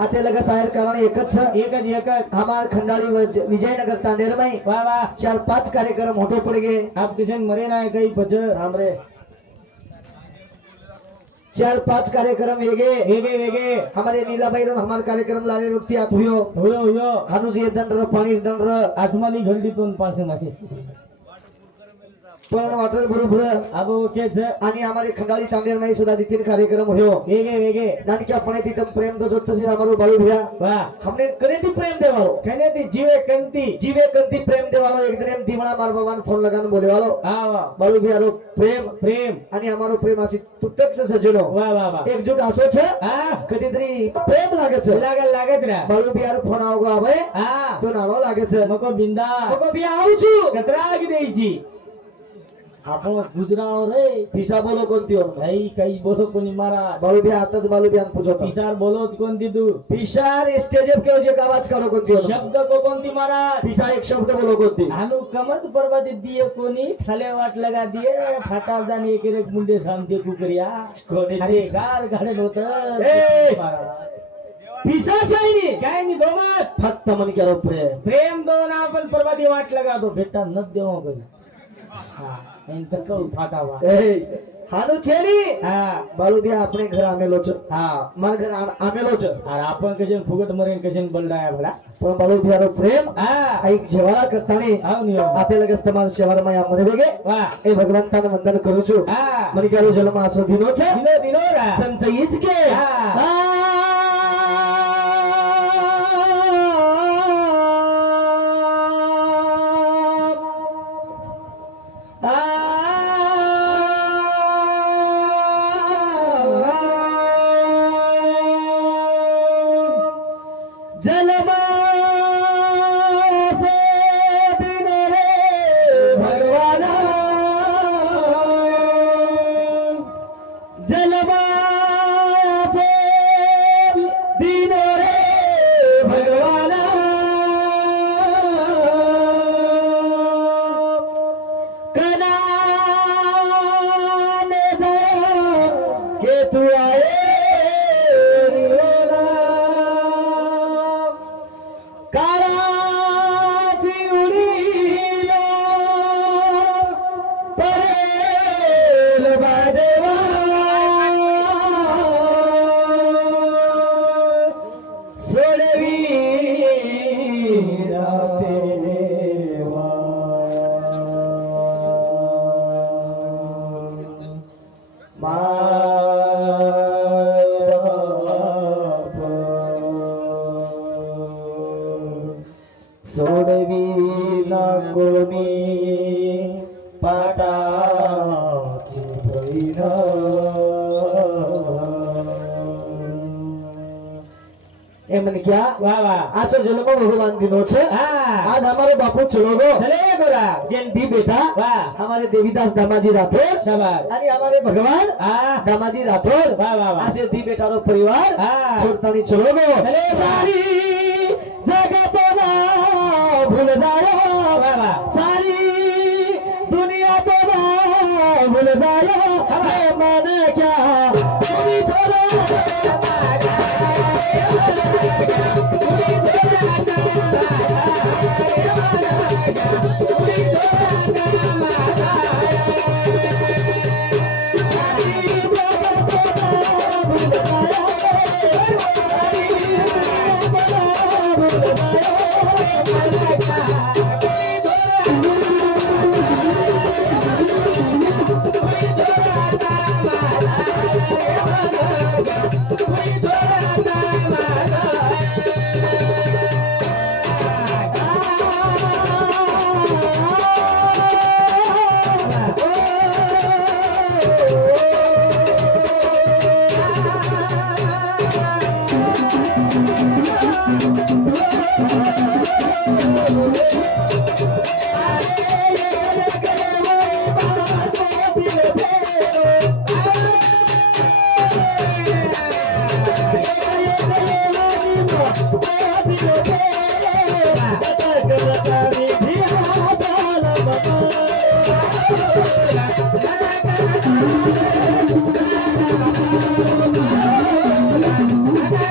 आते लगा सायर कारण एकच हमार खंडाली विजयनगर तांडेर में वाह वाह 4-5 कार्यक्रम होटो पड़ गए। आप किशन मरे ना है कहीं बच हमरे 4-5 कार्यक्रम वेगे हमारे नीलाबाई रो हमारे कार्यक्रम लाले लोग त्यात हुयो हनुजी दंडर पाणी दंडर आसमानी घंटी पण पासे माथे पण वाटर बरोबर अब ओकेच आणि हमारे खंडाली तांडेर में सुधा 3 कार्यक्रम हुयो वेगे नानकी अपने ती तम प्रेम दो जोत से हमारो बालू भैया वाह हमने करे ती प्रेम देवालो कहने ती जीवे कंती प्रेम देवालो एक दिन दिवड़ा मार भगवान फोन लगान बोले वालो हां बालू भैया रो प्रेम आणि हमारो प्रेम असी तुटक से सजलो वाह वाह वाह एकजूट असो छे हां कधीतरी प्रेम लागे छे लागत रे बालू भैया रो फोन आवगो अबे हां तो नानो लागे छे मको बिंदा मको भैया आऊ छु कतरा आगी देईची आपण गुजराव रे पिसा बोलो कोणती हो भाई काही बोलो कोणी मारा बालू भैया आताच बालू भैया पूछो पिसार बोलोच कोणती तू पिसार स्टेज पे क्यों जे आवाज करो कोणती हो शब्द को कोणती मारा पिसा एक शब्द बोलो कोणती हानु कमत बर्बादी दिए कोणी खाले वाट लगा दिए फाटा जाने एक मुंडे सांगते कुकरिया कोणी अरे गाल गाडन होत ए पिसा चाहिए दो मत फक्त मन करो प्रेम दो ना अपन बर्बादी वाट लगा दो बेटा न देवो कोई हां इन तक फाटा हुआ हानु छेनी हां बालू भैया अपने घर आमेलो छ हां मार घर आमेलो छ और आपण कजन फुगट मरे कजन बलडाया भला पण बालू भैया रो प्रेम हां एक जेवाळा करतानी हाव नियो आते लगेच तमार शेवार माया मध्ये वेगे वाह ए भगवंतान वंदन करू छु हां मनी केलो जन्म असो दिनो छ दिनो रा संत हीच के हां क्या वाह वाह आसो जन्म भगवान दिनो छे आज हमारे बापू चलोगो चले गोरा जेन दी बेटा वाह हमारे देवीदास दामाजी राठौर शाबाश आणि हमारे भगवान दामाजी राठौर वाह वाह आसे दी बेटा रो परिवार छोड़तानी चलोगो सारी जगत ना भूल जायो वाह वाह सारी दुनिया तो ना भूल जायो मन क्या तुमी छोड़ो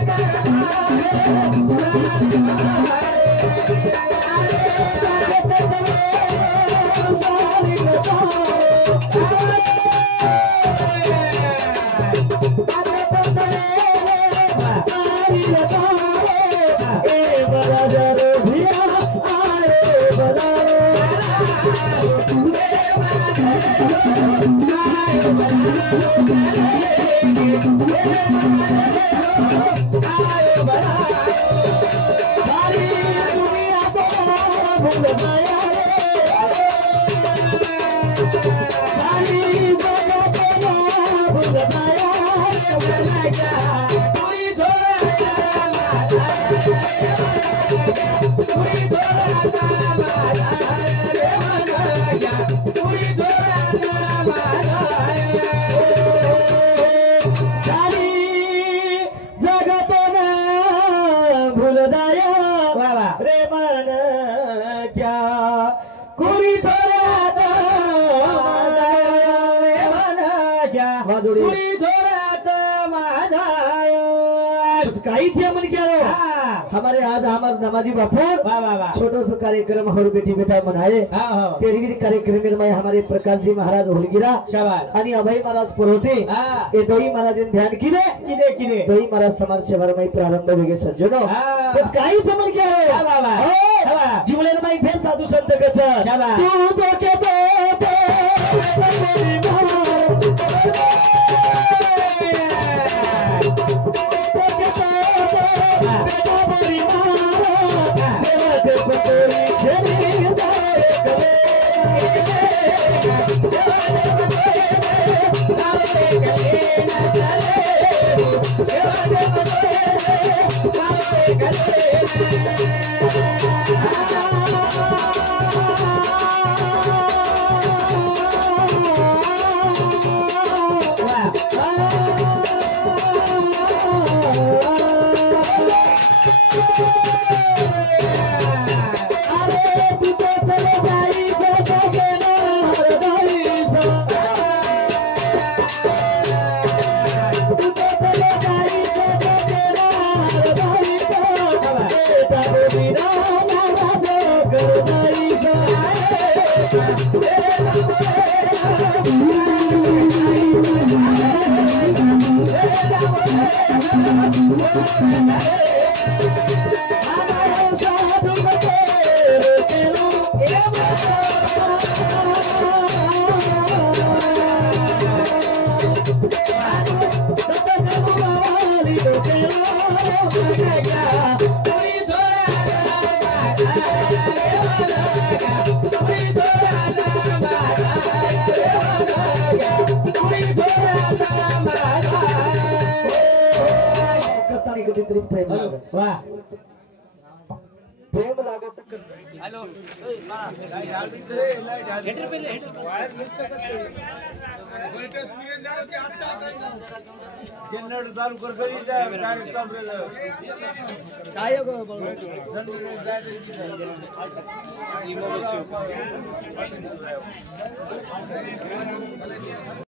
Thank you. हमारे आज हमारे नमाजी बापू छोटो सा कार्यक्रम और बेटी बेटा मनाए तेरी कार्यक्रम में हमारे प्रकाश जी महाराज होलगिरा आणि अभय महाराज पुरवते हे दोही महाराजांनी ध्यान किदे किदे किदे दोही महाराज तुम्हारे सेवारमय प्रारंभ वेगे सज्जनो कुछ काही समन क्या है जीवलेर माई फेर साधू संत कच तू तो के तो प्रेम लागायचं हॅलो चालू कर काय